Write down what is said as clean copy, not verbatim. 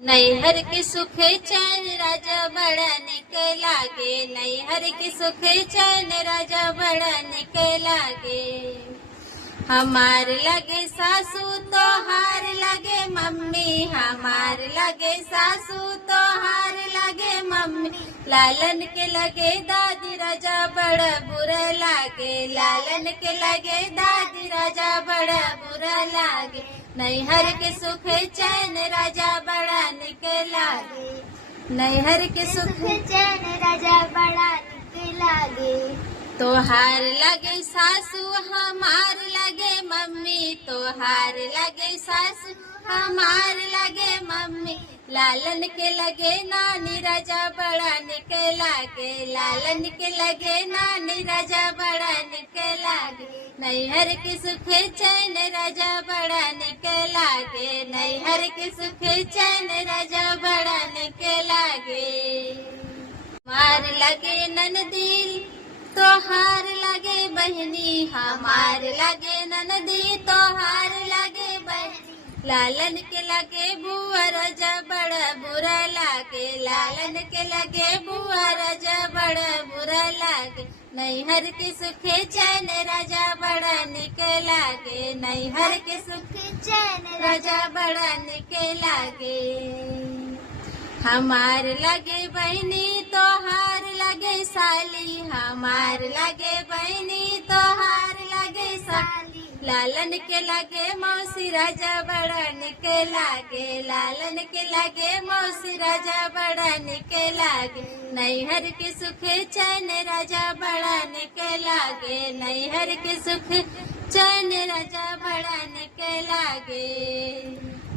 नैहर के सुख चैन राजा बड़ा निक लागे। नैहर के सुख चैन राजा बड़ा निक लागे। हमार लगे सासू तो हार लगे मम्मी। हमार लगे सासू तो हार लगे मम्मी। लालन के लगे दादी राजा बड़ा बुरा लागे। लालन के लगे दादी राजा बड़ा बुरा लागे। नैहर के सुख चैन राजा बड़ा निक लागे। नैहर के सुख चैन राजा बड़ा निक लागे। तोहार लगे सासू हमार लगे मम्मी। तोहार लगे सासू हमार लगे मम्मी। लालन के लगे नानी राजा बड़ा निक लागे। लालन के लगे नानी राजा बड़ा निक लागे। नैहर के सुख चैन राजा बड़ा निक लागे। नैहर के सुख चैन राजा बड़ा निक लागे। मार लगे ननदी तोहार लगे बहनी। हमार लगे ननदी तोहार लगे बहनी। लालन के लगे बुआ राजा बड़ा बुरा लागे। लालन के लगे बुआ राजा बड़ा बुरा लागे। नैहर के सुख चैन राजा बड़ा निक लागे। नैहर के सुख चैन राजा बड़ा निक लागे। हमार लगे बहनी तोहार लगे साली। हमार लगे बहनी तोहार लगे साली। लालन के लगे मौसी राजा बड़ा निक लागे। लालन के लगे मौसी राजा बड़ा निक लागे। नैहर के सुख चैन राजा बड़ा निक लागे। नैहर के सुख चैन राजा बड़ा निक लागे।